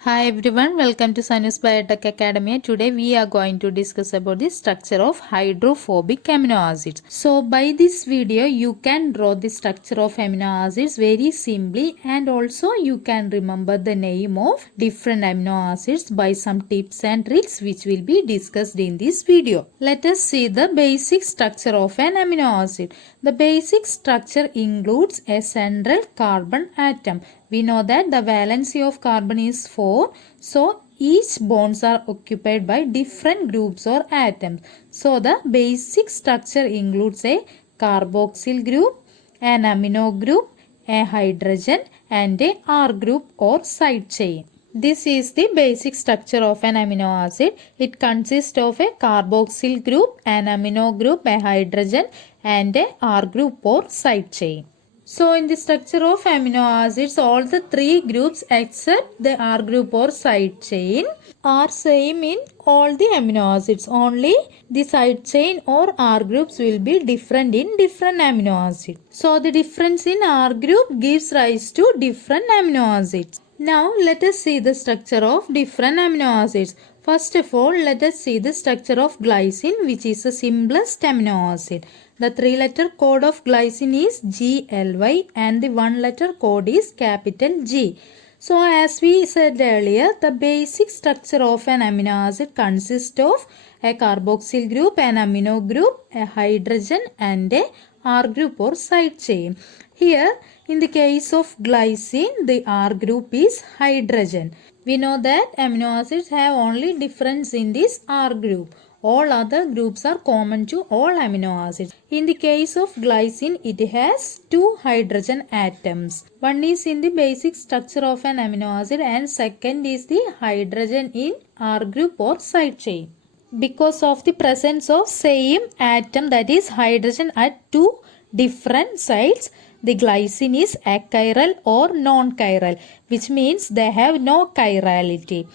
Hi everyone, welcome to Sanus Biotech Academy. Today we are going to discuss about the structure of hydrophobic amino acids. So by this video you can draw the structure of amino acids very simply, and also you can remember the name of different amino acids by some tips and tricks which will be discussed in this video. Let us see the basic structure of an amino acid. The basic structure includes a central carbon atom. We know that the valency of carbon is 4. So each bonds are occupied by different groups or atoms. So the basic structure includes a carboxyl group, an amino group, a hydrogen and a R group or side chain. This is the basic structure of an amino acid. It consists of a carboxyl group, an amino group, a hydrogen and a R group or side chain. So in the structure of amino acids, all the three groups except the R group or side chain are same in all the amino acids. Only the side chain or R groups will be different in different amino acids. So the difference in R group gives rise to different amino acids. Now let us see the structure of different amino acids. First of all, let us see the structure of glycine, which is the simplest amino acid. The 3-letter code of glycine is GLY and the 1-letter code is capital G. So as we said earlier, the basic structure of an amino acid consists of a carboxyl group, an amino group, a hydrogen and a R group or side chain. Here in the case of glycine, the R group is hydrogen. We know that amino acids have only difference in this R group. All other groups are common to all amino acids. In the case of glycine, it has 2 hydrogen atoms. One is in the basic structure of an amino acid and second is the hydrogen in R group or side chain. Because of the presence of same atom, that is hydrogen, at 2 different sides, the glycine is achiral or non-chiral, which means they have no chirality.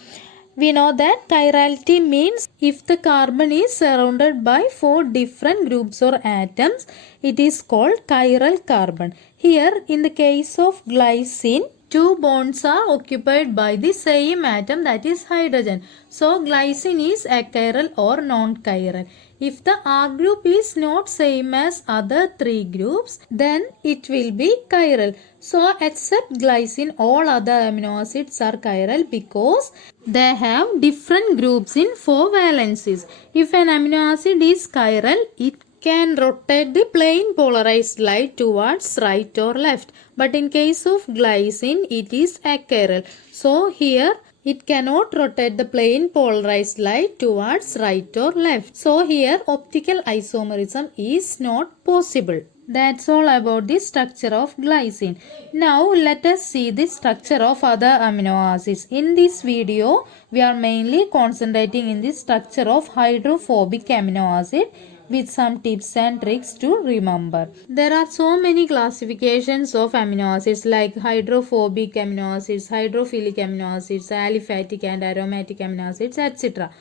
We know that chirality means if the carbon is surrounded by 4 different groups or atoms, it is called chiral carbon. Here in the case of glycine, 2 bonds are occupied by the same atom, that is hydrogen. So glycine is achiral or non-chiral. If the R group is not same as other 3 groups, then it will be chiral. So except glycine, all other amino acids are chiral because they have different groups in 4 valencies. If an amino acid is chiral, it can rotate the plane polarized light towards right or left. But in case of glycine, it is achiral. So here it cannot rotate the plane polarized light towards right or left. So here optical isomerism is not possible. That's all about the structure of glycine. Now let us see the structure of other amino acids. In this video, we are mainly concentrating in the structure of hydrophobic amino acid with some tips and tricks to remember. There are so many classifications of amino acids like hydrophobic amino acids, hydrophilic amino acids, aliphatic and aromatic amino acids, etc.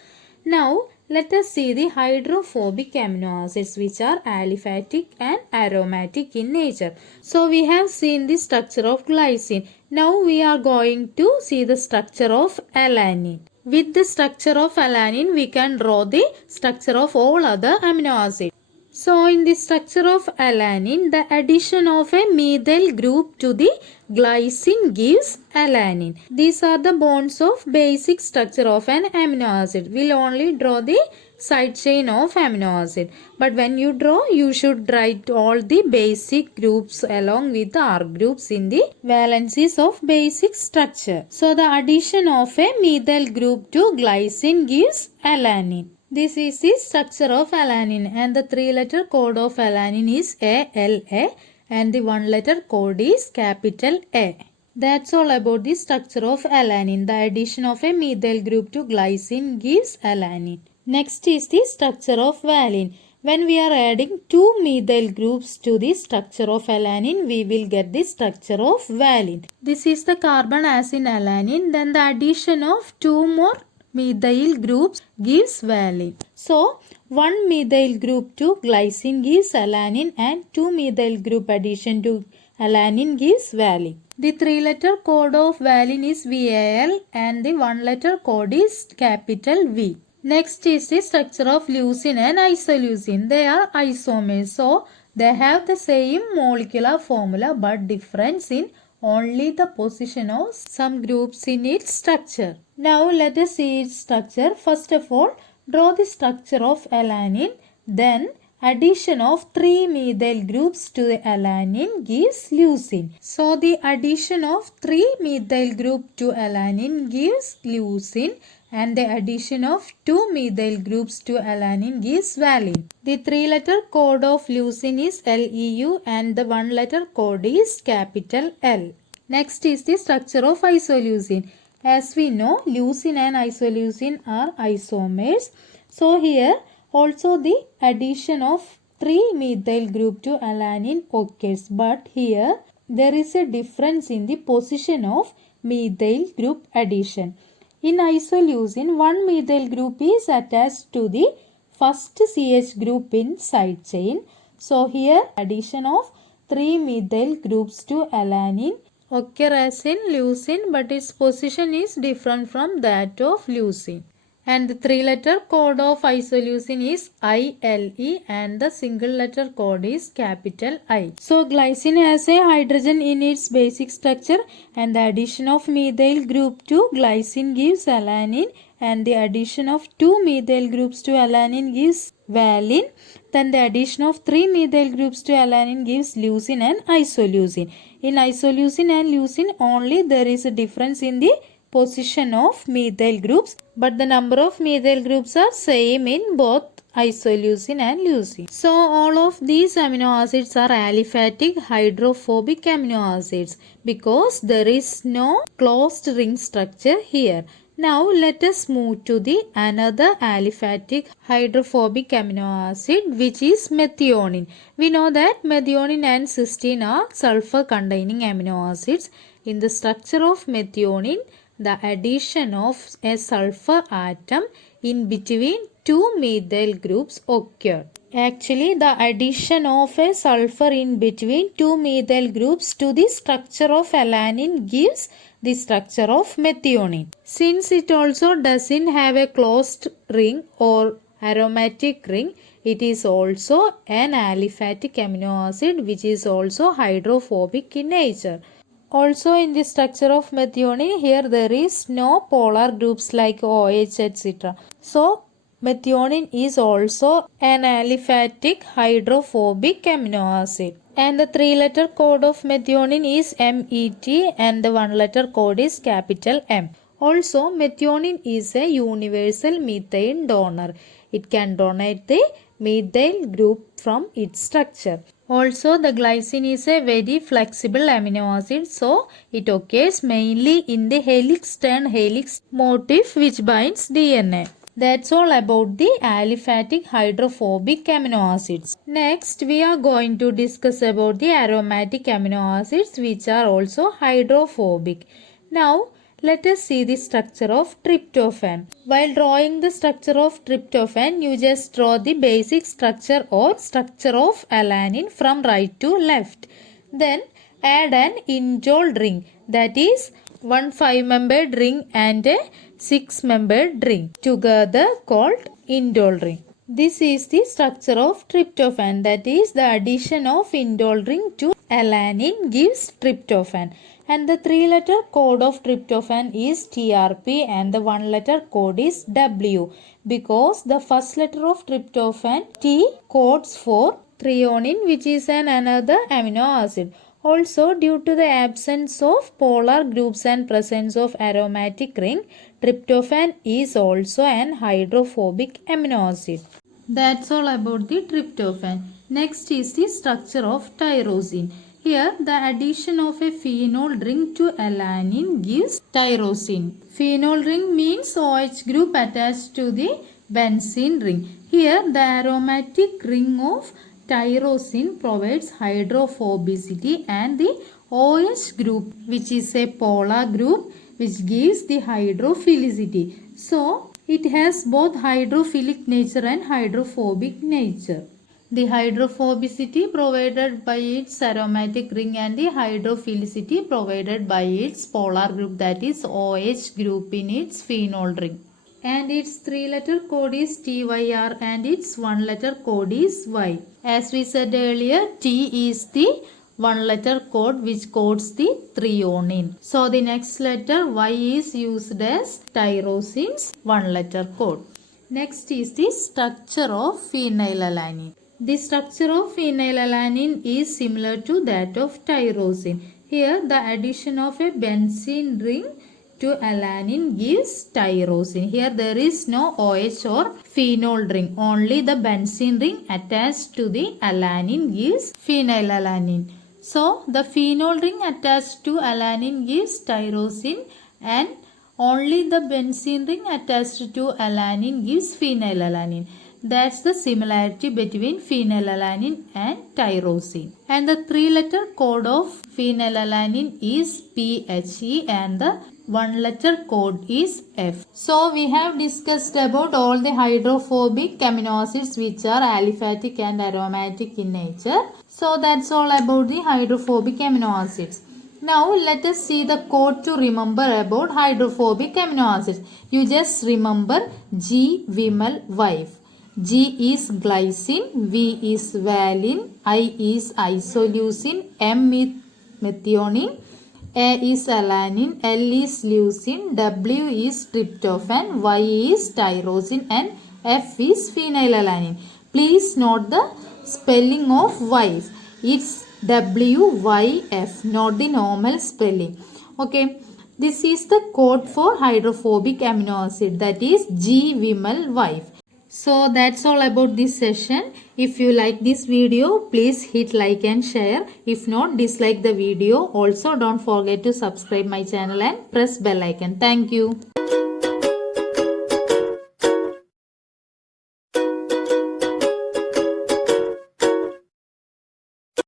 Now let us see the hydrophobic amino acids, which are aliphatic and aromatic in nature. So we have seen the structure of glycine. Now we are going to see the structure of alanine. With the structure of alanine, we can draw the structure of all other amino acids. So in the structure of alanine, the addition of a methyl group to the glycine gives alanine. These are the bonds of basic structure of an amino acid. We'll only draw the side chain of amino acid. But when you draw, you should write all the basic groups along with the R groups in the valencies of basic structure. So the addition of a methyl group to glycine gives alanine. This is the structure of alanine, and the 3-letter code of alanine is ALA and the 1-letter code is capital A. That's all about the structure of alanine. The addition of a methyl group to glycine gives alanine. Next is the structure of valine. When we are adding two methyl groups to the structure of alanine, we will get the structure of valine. This is the carbon as in alanine. Then the addition of two more methyl groups gives valine. So, one methyl group to glycine gives alanine and two methyl group addition to alanine gives valine. The three-letter code of valine is VAL and the one-letter code is capital V. Next is the structure of leucine and isoleucine. They are isomers. So, they have the same molecular formula but difference in only the position of some groups in its structure. Now, let us see its structure. First of all, draw the structure of alanine. Then, addition of three methyl groups to the alanine gives leucine. So, the addition of three methyl group to alanine gives leucine and the addition of two methyl groups to alanine gives valine. The three-letter code of leucine is LEU and the one-letter code is capital L. Next is the structure of isoleucine. As we know, leucine and isoleucine are isomers. So here also the addition of 3-methyl group to alanine occurs. But here there is a difference in the position of methyl group addition. In isoleucine, one methyl group is attached to the first CH group in side chain. So here addition of 3 methyl groups to alanine occur as in leucine, but its position is different from that of leucine. And the three-letter code of isoleucine is ILE and the single letter code is capital I. So glycine has a hydrogen in its basic structure and the addition of methyl group to glycine gives alanine and the addition of two methyl groups to alanine gives valine. Then the addition of three methyl groups to alanine gives leucine and isoleucine. In isoleucine and leucine only there is a difference in the position of methyl groups, but the number of methyl groups are same in both isoleucine and leucine. So all of these amino acids are aliphatic hydrophobic amino acids because there is no closed ring structure here. Now let us move to the another aliphatic hydrophobic amino acid which is methionine. We know that methionine and cysteine are sulfur containing amino acids. In the structure of methionine, the addition of a sulfur atom in between two methyl groups occur. Actually, the addition of a sulfur in between two methyl groups to the structure of alanine gives the structure of methionine. Since it also doesn't have a closed ring or aromatic ring, it is also an aliphatic amino acid which is also hydrophobic in nature. Also in the structure of methionine, here there is no polar groups like OH etc. So methionine is also an aliphatic hydrophobic amino acid. And the three-letter code of methionine is MET and the one-letter code is capital M. Also, methionine is a universal methane donor. It can donate the methyl group from its structure. Also, the glycine is a very flexible amino acid, so it occurs mainly in the helix-turn helix motif which binds DNA. That's all about the aliphatic hydrophobic amino acids. Next, we are going to discuss about the aromatic amino acids which are also hydrophobic. Now, let us see the structure of tryptophan. While drawing the structure of tryptophan, you just draw the basic structure or structure of alanine from right to left. Then add an indole ring, that is one 5-membered ring and a 6-membered ring together called indole ring. This is the structure of tryptophan, that is the addition of indole ring to alanine gives tryptophan. And the three-letter code of tryptophan is TRP and the one-letter code is W because the first letter of tryptophan T codes for threonine which is another amino acid. Also, due to the absence of polar groups and presence of aromatic ring, tryptophan is also an hydrophobic amino acid. That's all about the tryptophan. Next is the structure of tyrosine. Here, the addition of a phenol ring to alanine gives tyrosine. Phenol ring means OH group attached to the benzene ring. Here the aromatic ring of tyrosine provides hydrophobicity and the OH group, which is a polar group, which gives the hydrophilicity. So it has both hydrophilic nature and hydrophobic nature. The hydrophobicity provided by its aromatic ring and the hydrophilicity provided by its polar group, that is OH group in its phenol ring. And its 3-letter code is TYR and its 1-letter code is Y. As we said earlier, T is the 1-letter code which codes the threonine. So the next letter Y is used as tyrosine's 1-letter code. Next is the structure of phenylalanine. The structure of phenylalanine is similar to that of tyrosine. Here the addition of a benzene ring to alanine gives tyrosine. Here there is no OH or phenol ring. Only the benzene ring attached to the alanine gives phenylalanine. So the phenol ring attached to alanine gives tyrosine and only the benzene ring attached to alanine gives phenylalanine. That's the similarity between phenylalanine and tyrosine. And the 3-letter code of phenylalanine is PHE and the 1-letter code is F. So we have discussed about all the hydrophobic amino acids which are aliphatic and aromatic in nature. So that's all about the hydrophobic amino acids. Now let us see the code to remember about hydrophobic amino acids. You just remember G, Vimal, wife. G is glycine, V is valine, I is isoleucine, M is methionine, A is alanine, L is leucine, W is tryptophan, Y is tyrosine and F is phenylalanine. Please note the spelling of wife. It's WYF, not the normal spelling. Okay. This is the code for hydrophobic amino acid, that is G, Vimal, wife. So that's all about this session. If you like this video, please hit like and share. If not, dislike the video. Also don't forget to subscribe my channel and press bell icon. Thank you.